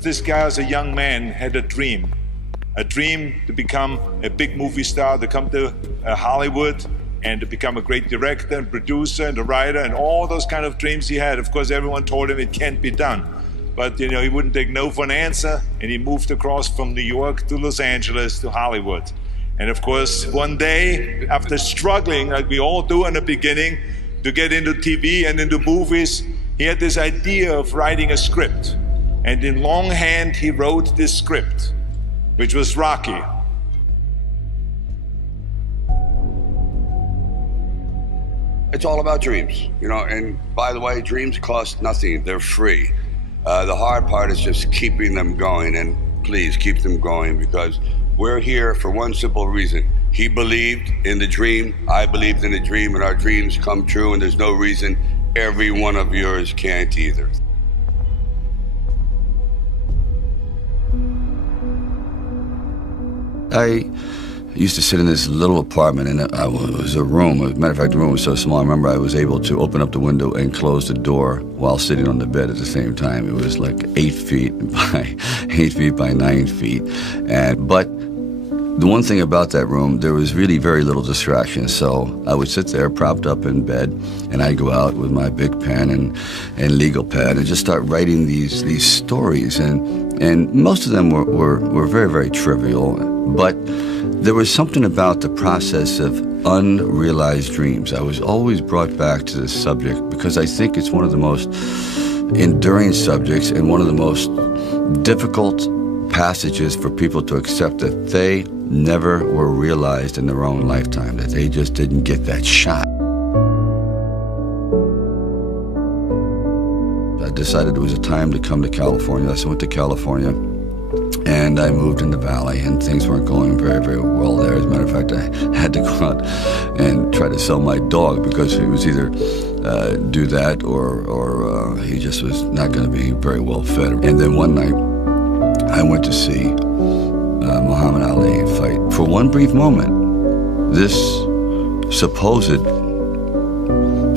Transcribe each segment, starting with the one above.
This guy as a young man had a dream to become a big movie star, to come to Hollywood and to become a great director and producer and a writer and all those kind of dreams he had. Of course, everyone told him it can't be done. But he wouldn't take no for an answer, and he moved across from New York to Los Angeles to Hollywood. And of course, one day, after struggling, like we all do in the beginning, to get into TV and into movies, he had this idea of writing a script. And in longhand, he wrote this script, which was Rocky. It's all about dreams, and by the way, dreams cost nothing. They're free. The hard part is just keeping them going, and please keep them going, because we're here for one simple reason. He believed in the dream, I believed in the dream, and our dreams come true, and there's no reason every one of yours can't either. I used to sit in this little apartment, and it was a room. As a matter of fact, the room was so small, I remember I was able to open up the window and close the door while sitting on the bed at the same time. It was like 8 feet by 8 feet by 9 feet. But the one thing about that room, there was really very little distraction. So I would sit there propped up in bed, and I'd go out with my big pen and legal pad and just start writing these stories. And most of them were very, very trivial, but there was something about the process of unrealized dreams. I was always brought back to this subject because I think it's one of the most enduring subjects and one of the most difficult passages for people to accept, that they never were realized in their own lifetime, that they just didn't get that shot. I decided it was a time to come to California. So I went to California, and I moved in the valley, and things weren't going very, very well there. As a matter of fact, I had to go out and try to sell my dog because he was either do that or he just was not going to be very well fed. And then one night, I went to see Muhammad Ali fight. For one brief moment, this supposed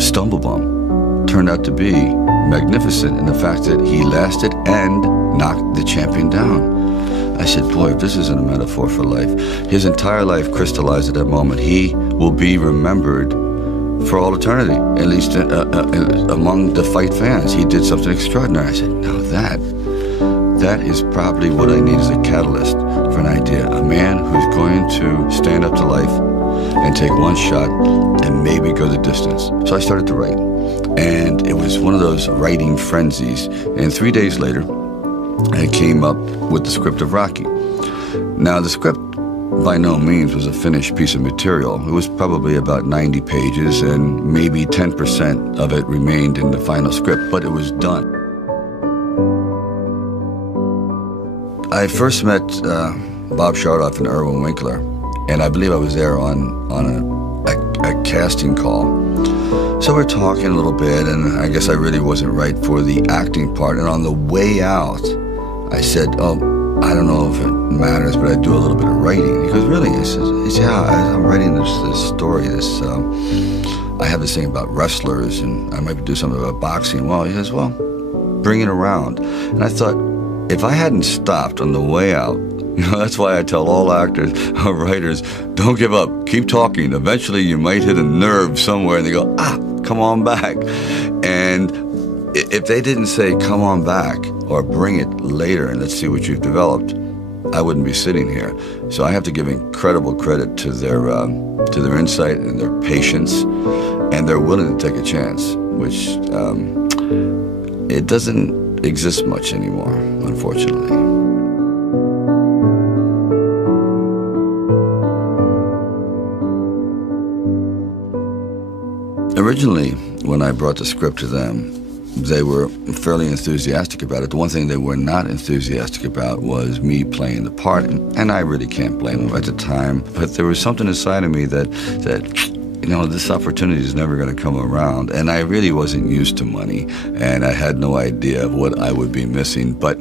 stumble bum turned out to be magnificent in the fact that he lasted and knocked the champion down. I said, boy, if this isn't a metaphor for life. His entire life crystallized at that moment. He will be remembered for all eternity, at least among the fight fans. He did something extraordinary. I said, now that is probably what I need as a catalyst for an idea. A man who's going to stand up to life and take one shot and maybe go the distance. So I started to write. And it was one of those writing frenzies. And 3 days later, I came up with the script of Rocky. Now, the script by no means was a finished piece of material. It was probably about 90 pages, and maybe 10% of it remained in the final script, but it was done. I first met Bob Chardoff and Irwin Winkler, and I believe I was there on a casting call. So we're talking a little bit, and I guess I really wasn't right for the acting part. And on the way out, I said, oh, I don't know if it matters, but I do a little bit of writing. He goes, really? He says, yeah, I'm writing this story. I have this thing about wrestlers, and I might do something about boxing. Well, he says, well, bring it around. And I thought, if I hadn't stopped on the way out, that's why I tell all actors or writers, don't give up, keep talking. Eventually you might hit a nerve somewhere and they go, come on back. And if they didn't say, come on back, or bring it later and let's see what you've developed, I wouldn't be sitting here. So I have to give incredible credit to their insight and their patience, and they're willing to take a chance, which it doesn't exist much anymore, unfortunately. Originally, when I brought the script to them, they were fairly enthusiastic about it. The one thing they were not enthusiastic about was me playing the part, and I really can't blame them at the time. But there was something inside of me that this opportunity is never going to come around. And I really wasn't used to money, and I had no idea of what I would be missing. But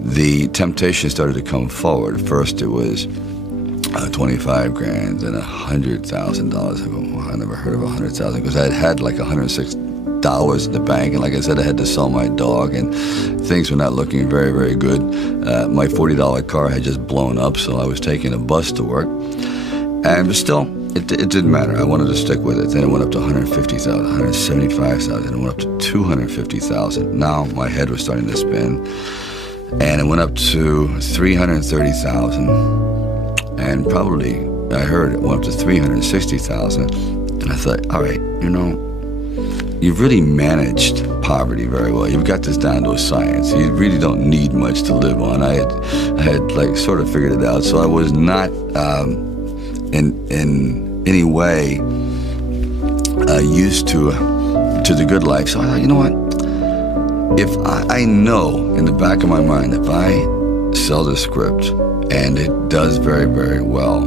the temptation started to come forward. First, it was $25 grand and $100,000. I go, well, I never heard of $100,000 because I had like $106,000 dollars in the bank. And like I said, I had to sell my dog, and things were not looking very, very good. My $40 car had just blown up, so I was taking a bus to work. But still, it didn't matter. I wanted to stick with it. Then it went up to 150,000, 175,000, and it went up to 250,000. Now my head was starting to spin, and it went up to 330,000, and probably I heard it went up to 360,000. And I thought, all right, you've really managed poverty very well. You've got this down to a science. You really don't need much to live on. I had like sort of figured it out. So I was not in any way used to the good life. So I thought, you know what? If I know in the back of my mind, if I sell this script and it does very, very well,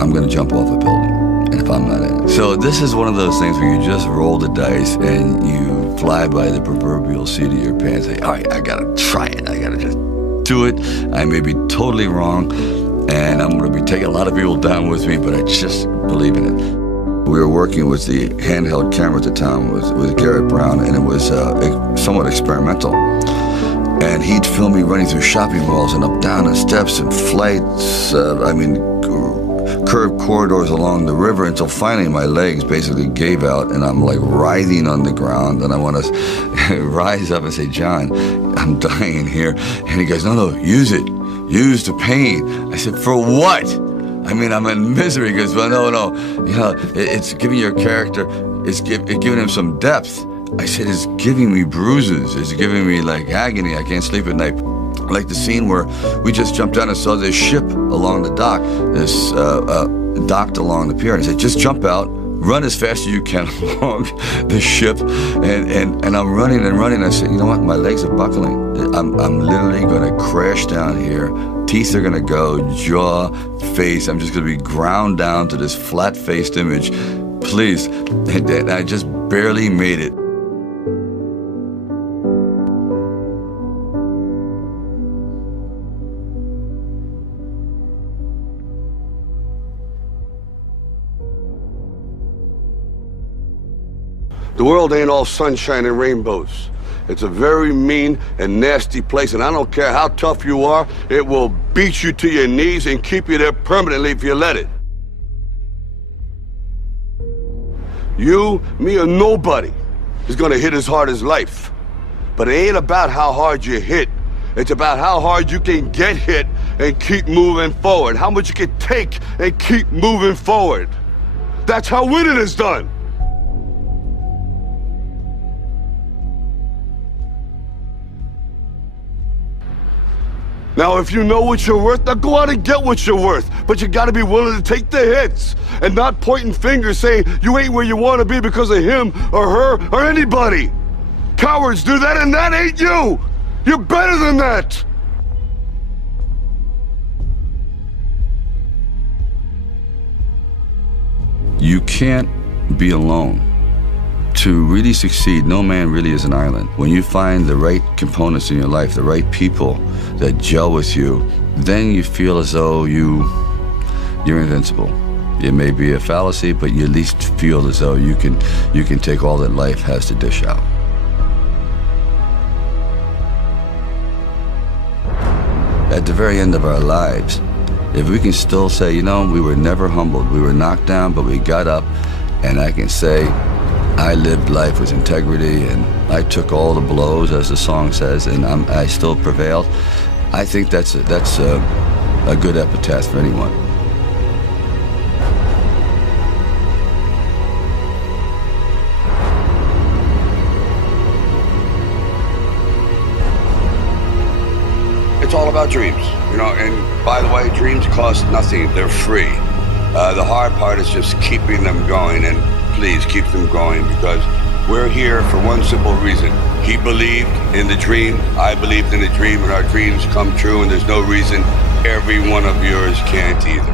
I'm going to jump off a building. And if I'm not in it. So this is one of those things where you just roll the dice and you fly by the proverbial seat of your pants and say, all right, I got to try it. I got to just do it. I may be totally wrong, and I'm going to be taking a lot of people down with me, but I just believe in it. We were working with the handheld camera at the time with Garrett Brown, and it was somewhat experimental. And he'd film me running through shopping malls and up down the steps and flights, curved corridors along the river, until finally my legs basically gave out and I'm like writhing on the ground, and I want to rise up and say, John, I'm dying here. And he goes, no, use it. Use the pain. I said, for what? I mean, I'm in misery. He goes, well, no. It's giving your character, it's giving him some depth. I said, it's giving me bruises. It's giving me like agony. I can't sleep at night. Like the scene where we just jumped down and saw this ship along the dock, docked along the pier. And I said, just jump out, run as fast as you can along the ship. And I'm running and running. I said, you know what? My legs are buckling. I'm literally going to crash down here. Teeth are going to go, jaw, face. I'm just going to be ground down to this flat-faced image. Please. And I just barely made it. The world ain't all sunshine and rainbows. It's a very mean and nasty place, and I don't care how tough you are, it will beat you to your knees and keep you there permanently if you let it. You, me, or nobody is gonna hit as hard as life. But it ain't about how hard you hit. It's about how hard you can get hit and keep moving forward. How much you can take and keep moving forward. That's how winning is done. Now, if you know what you're worth, now go out and get what you're worth. But you gotta be willing to take the hits and not pointing fingers saying you ain't where you wanna be because of him or her or anybody. Cowards do that, and that ain't you. You're better than that. You can't be alone. To really succeed, no man really is an island. When you find the right components in your life, the right people that gel with you, then you feel as though you're invincible. It may be a fallacy, but you at least feel as though you can take all that life has to dish out. At the very end of our lives, if we can still say, we were never humbled, we were knocked down, but we got up, and I can say, I lived life with integrity, and I took all the blows, as the song says, and I still prevailed. I think that's a good epitaph for anyone. It's all about dreams, and by the way, dreams cost nothing. They're free. The hard part is just keeping them going, and please keep them going, because we're here for one simple reason. He believed in the dream, I believed in the dream, and our dreams come true, and there's no reason every one of yours can't either.